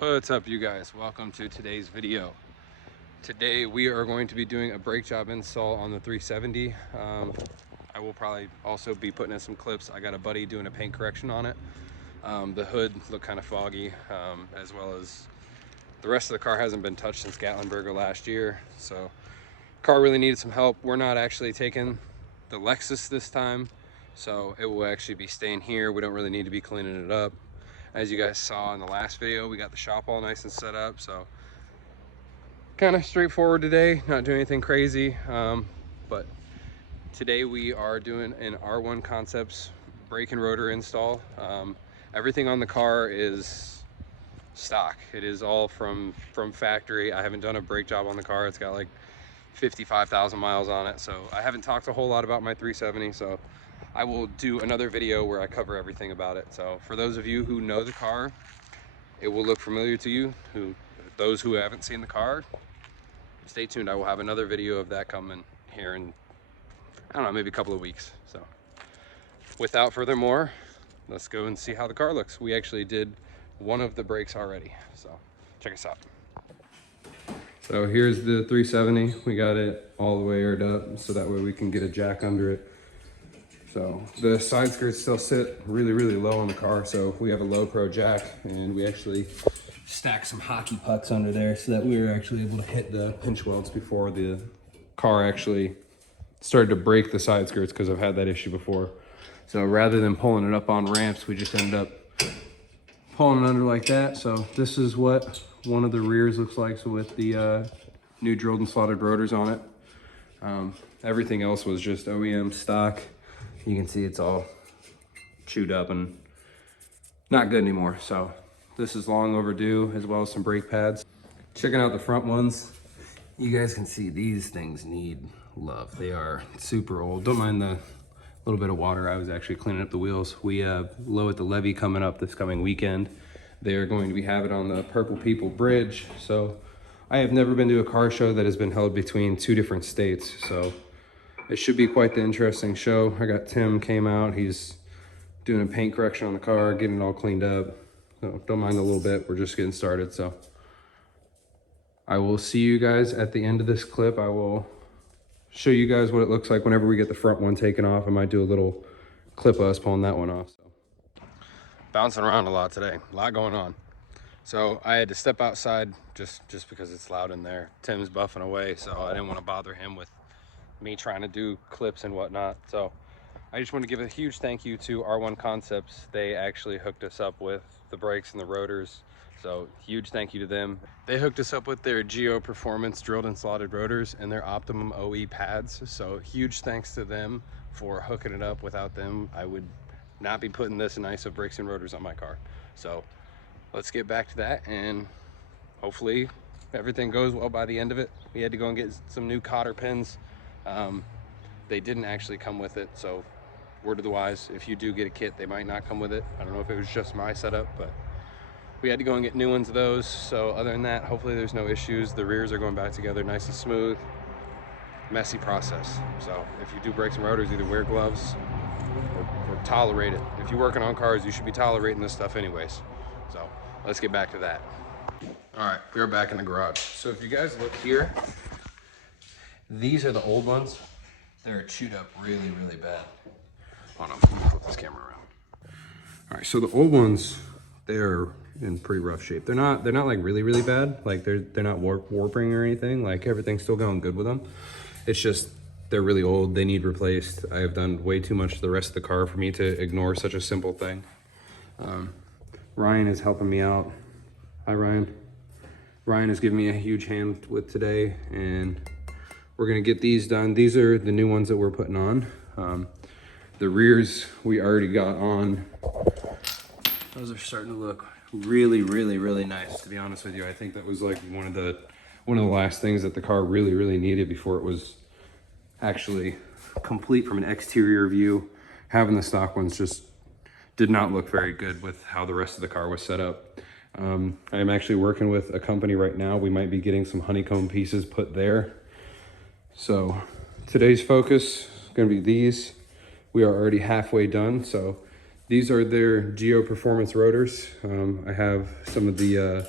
What's up, you guys? Welcome to today's video. Today we are going to be doing a brake job install on the 370. I will probably also be putting in some clips. I got a buddy doing a paint correction on it. The hood looked kind of foggy, as well as the rest of the car hasn't been touched since Gatlinburger last year. So car really needed some help. We're not actually taking the Lexus this time, so it will actually be staying here. We don't really need to be cleaning it up. As you guys saw in the last video, we got the shop all nice and set up, so kind of straightforward today, not doing anything crazy. But today we are doing an R1 Concepts brake and rotor install. Everything on the car is stock. It is all from factory. I haven't done a brake job on the car. It's got like 55,000 miles on it, so I haven't talked a whole lot about my 370, so I will do another video where I cover everything about it. So for those of you who know the car, it will look familiar to you. Those who haven't seen the car, stay tuned. I will have another video of that coming here in, I don't know, maybe a couple of weeks. So without further more, let's go and see how the car looks. We actually did one of the brakes already, so check us out. So here's the 370. We got it all the way aired up so that way we can get a jack under it. So the side skirts still sit really, really low on the car. So we have a Lowe Pro jack, and we actually stacked some hockey pucks under there so that we were actually able to hit the pinch welds before the car actually started to break the side skirts, because I've had that issue before. So rather than pulling it up on ramps, we just ended up pulling it under like that. So this is what one of the rears looks like, so with the new drilled and slotted rotors on it. Everything else was just OEM stock. You can see it's all chewed up and not good anymore. So this is long overdue, as well as some brake pads. Checking out the front ones, you guys can see these things need love. They are super old. Don't mind the little bit of water. I was actually cleaning up the wheels. We have Lowe At The Levee coming up this coming weekend. They're going to be having it on the Purple People Bridge. So I have never been to a car show that has been held between two different states. So it should be quite the interesting show. I got Tim came out. He's doing a paint correction on the car, getting it all cleaned up. So don't mind a little bit. We're just getting started. So I will see you guys at the end of this clip. I will show you guys what it looks like whenever we get the front one taken off. I might do a little clip of us pulling that one off. So bouncing around a lot today, a lot going on. So I had to step outside just because it's loud in there. Tim's buffing away, so I didn't want to bother him with me trying to do clips and whatnot. So I just want to give a huge thank you to R1 Concepts. They actually hooked us up with the brakes and the rotors, so huge thank you to them. They hooked us up with their Geo Performance drilled and slotted rotors and their Optimum OE pads, so huge thanks to them for hooking it up. Without them, I would not be putting this nice of brakes and rotors on my car. So let's get back to that, and hopefully everything goes well by the end of it. We had to go and get some new cotter pins. They didn't actually come with it, so word of the wise, if you do get a kit, they might not come with it. I don't know if it was just my setup, but we had to go and get new ones of those. So other than that, hopefully there's no issues. The rears are going back together nice and smooth. Messy process. So if you do brakes and rotors, either wear gloves or tolerate it. If you're working on cars, you should be tolerating this stuff anyways. So let's get back to that. All right, we're back in the garage. So if you guys look here, these are the old ones. They're chewed up really, really bad. Hold on, let me flip this camera around. All right, so the old ones, they're in pretty rough shape. They're not like really, really bad. Like they're not warping or anything. Like everything's still going good with them. It's just they're really old. They need replaced. I have done way too much to the rest of the car for me to ignore such a simple thing. Ryan is helping me out. Hi, Ryan. Ryan has given me a huge hand with today, and we're gonna get these done. These are the new ones that we're putting on. The rears we already got on. Those are starting to look really, really, really nice, to be honest with you. I think that was like one of the last things that the car really, really needed before it was actually complete from an exterior view. Having the stock ones just did not look very good with how the rest of the car was set up. I am actually working with a company right now. We might be getting some honeycomb pieces put there. So today's focus is going to be these. We are already halfway done. So these are their Geo Performance rotors. I have some of the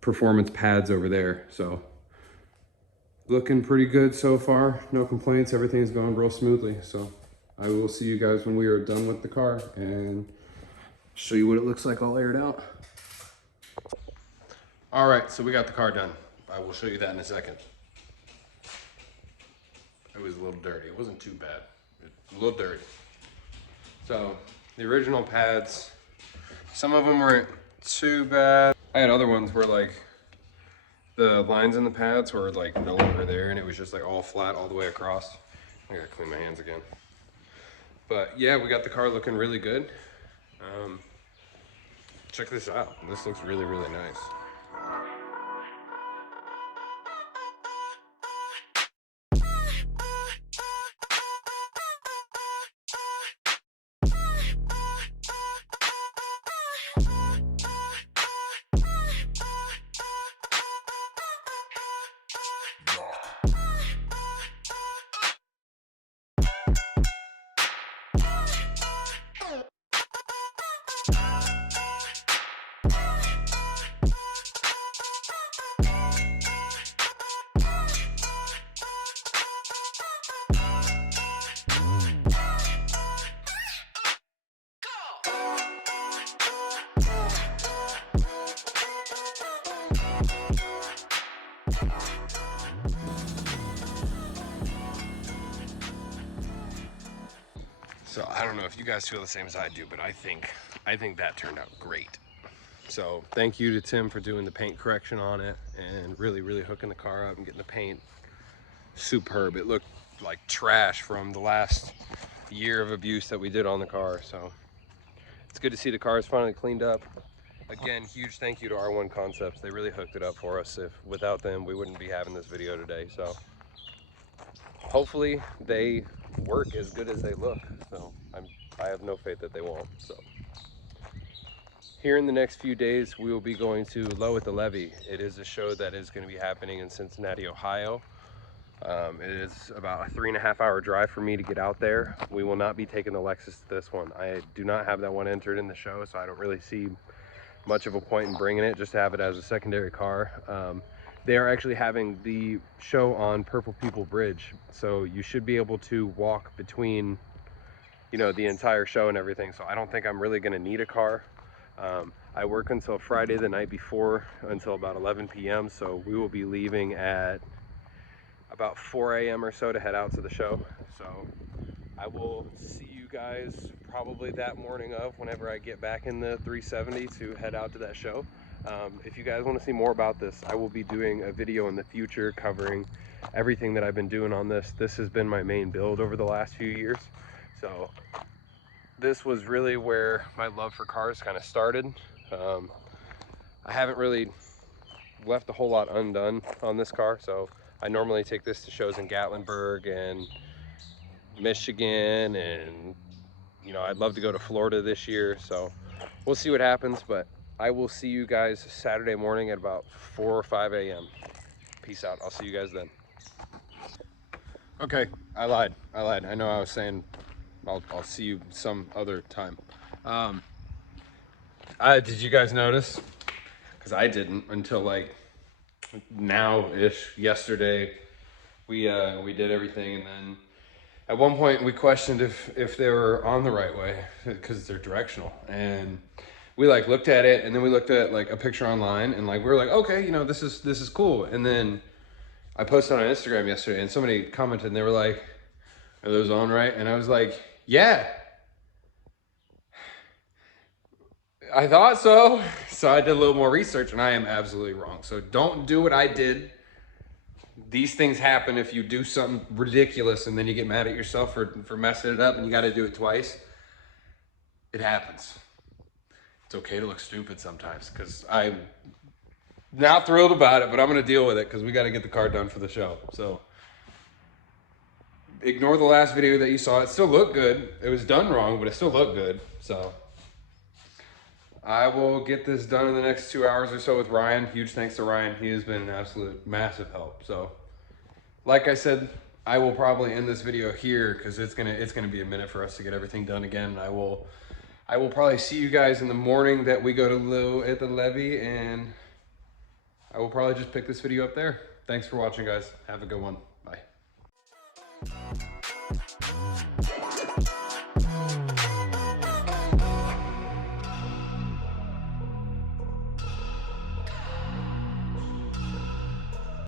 performance pads over there. So looking pretty good so far. No complaints. Everything's going real smoothly. So I will see you guys when we are done with the car and show you what it looks like all aired out. All right, so we got the car done. I will show you that in a second. It was a little dirty. It wasn't too bad. It was a little dirty. So the original pads, some of them weren't too bad. I had other ones where like the lines in the pads were like no longer there and it was just like all flat all the way across. I gotta clean my hands again. But yeah, we got the car looking really good. Check this out. This looks really, really nice. So I don't know if you guys feel the same as I do, but I think that turned out great. So thank you to Tim for doing the paint correction on it and really, really hooking the car up and getting the paint superb. It looked like trash from the last year of abuse that we did on the car. So it's good to see the car is finally cleaned up. Again, huge thank you to R1 Concepts. They really hooked it up for us. Without them, we wouldn't be having this video today. So hopefully they work as good as they look. So I have no faith that they won't. So here in the next few days, we will be going to Lowe At The Levee. It is a show that is going to be happening in Cincinnati, Ohio. It is about a 3.5 hour drive for me to get out there. We will not be taking the Lexus to this one. I do not have that one entered in the show, so I don't really see much of a point in bringing it, just to have it as a secondary car. They are actually having the show on Purple People Bridge, so you should be able to walk between, you know, the entire show and everything. So I don't think I'm really going to need a car. I work until Friday the night before until about 11 p.m. So we will be leaving at about 4 a.m. or so to head out to the show. So I will see you guys probably that morning of whenever I get back in the 370 to head out to that show. If you guys want to see more about this, I will be doing a video in the future covering everything that I've been doing on this. This has been my main build over the last few years. So this was really where my love for cars kind of started. I haven't really left a whole lot undone on this car. So I normally take this to shows in Gatlinburg and Michigan, and you know, I'd love to go to Florida this year. So we'll see what happens, but I will see you guys Saturday morning at about 4 or 5 a.m. Peace out. I'll see you guys then. Okay, I lied. I know I was saying I'll see you some other time. Did you guys notice? Because I didn't until like now-ish, yesterday. We did everything, and then at one point we questioned if they were on the right way because they're directional, and we like looked at it, and then we looked at like a picture online, and like we were like, okay, you know, this is cool. And then I posted on Instagram yesterday, and somebody commented, and they were like, are those on right? And I was like, yeah, I thought so. So I did a little more research, and I am absolutely wrong. So don't do what I did. These things happen if you do something ridiculous and then you get mad at yourself for messing it up, and you got to do it twice. It happens. It's okay to look stupid sometimes, because I'm not thrilled about it, but I'm going to deal with it because we got to get the car done for the show. So ignore the last video that you saw. It still looked good. It was done wrong, but it still looked good. So I will get this done in the next 2 hours or so with Ryan. Huge thanks to Ryan. He has been an absolute massive help. So like I said, I will probably end this video here because it's gonna be a minute for us to get everything done again. I will probably see you guys in the morning that we go to Lowe At The Levee, and I will probably just pick this video up there. Thanks for watching, guys. Have a good one. Bye.